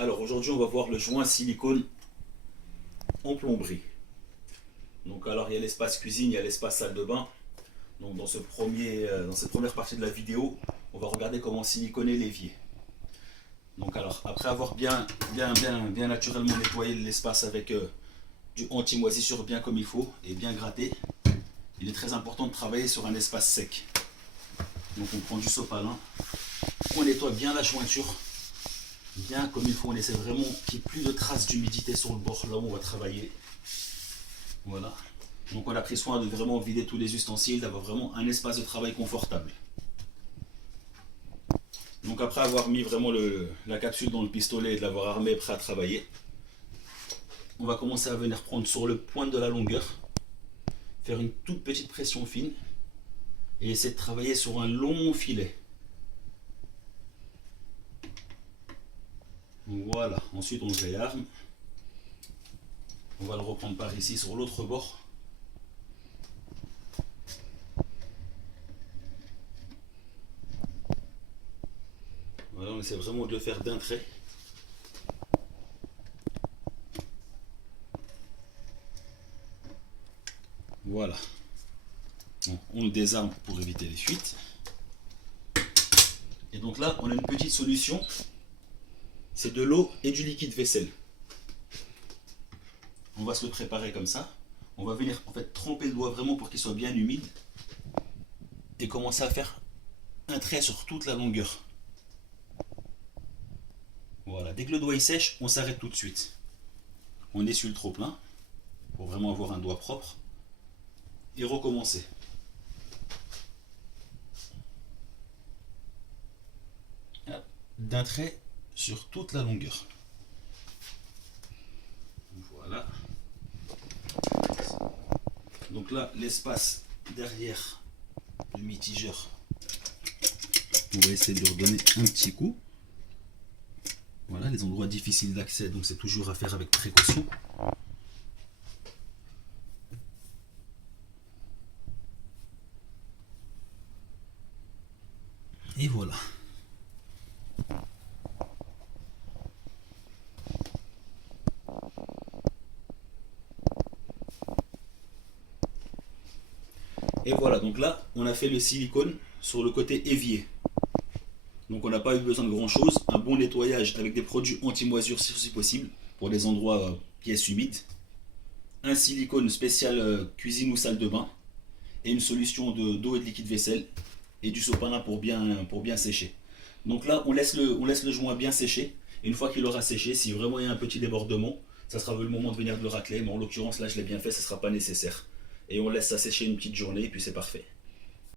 Alors aujourd'hui on va voir le joint silicone en plomberie. Donc alors il y a l'espace cuisine, il y a l'espace salle de bain. Donc dans cette première partie de la vidéo, on va regarder comment siliconer l'évier. Donc alors après avoir bien naturellement nettoyé l'espace avec du anti-moisissure bien comme il faut et bien gratté, il est très important de travailler sur un espace sec. Donc on prend du sopalin, on nettoie bien la jointure, bien comme il faut, on essaie vraiment qu'il n'y ait plus de traces d'humidité sur le bord là où on va travailler. Voilà. Donc on a pris soin de vraiment vider tous les ustensiles, d'avoir vraiment un espace de travail confortable. Donc après avoir mis vraiment la capsule dans le pistolet et de l'avoir armé prêt à travailler, on va commencer à venir prendre sur le point de la longueur, faire une toute petite pression fine et essayer de travailler sur un long filet. Voilà, ensuite on le réarme. On va le reprendre par ici sur l'autre bord. Voilà, on essaie vraiment de le faire d'un trait. Voilà. Bon, on le désarme pour éviter les fuites. Et donc là, on a une petite solution. C'est de l'eau et du liquide vaisselle. On va se le préparer comme ça. On va venir en fait tremper le doigt vraiment pour qu'il soit bien humide. Et commencer à faire un trait sur toute la longueur. Voilà, dès que le doigt il sèche, on s'arrête tout de suite. On essuie le trop plein pour vraiment avoir un doigt propre. Et recommencer. D'un trait sur toute la longueur. Voilà. Donc là, l'espace derrière le mitigeur, on va essayer de lui redonner un petit coup. Voilà, les endroits difficiles d'accès, donc c'est toujours à faire avec précaution. Et voilà. Et voilà, donc là, on a fait le silicone sur le côté évier. Donc on n'a pas eu besoin de grand chose. Un bon nettoyage avec des produits anti-moisissure si possible, pour les endroits pièces humides. Un silicone spécial cuisine ou salle de bain. Et une solution d'eau et de liquide vaisselle. Et du sopalin pour bien sécher. Donc là, on laisse le joint bien sécher. Et une fois qu'il aura séché, si vraiment il y a un petit débordement, ça sera le moment de venir de le racler. Mais en l'occurrence, là, je l'ai bien fait, ça ne sera pas nécessaire. Et on laisse ça sécher une petite journée et puis c'est parfait.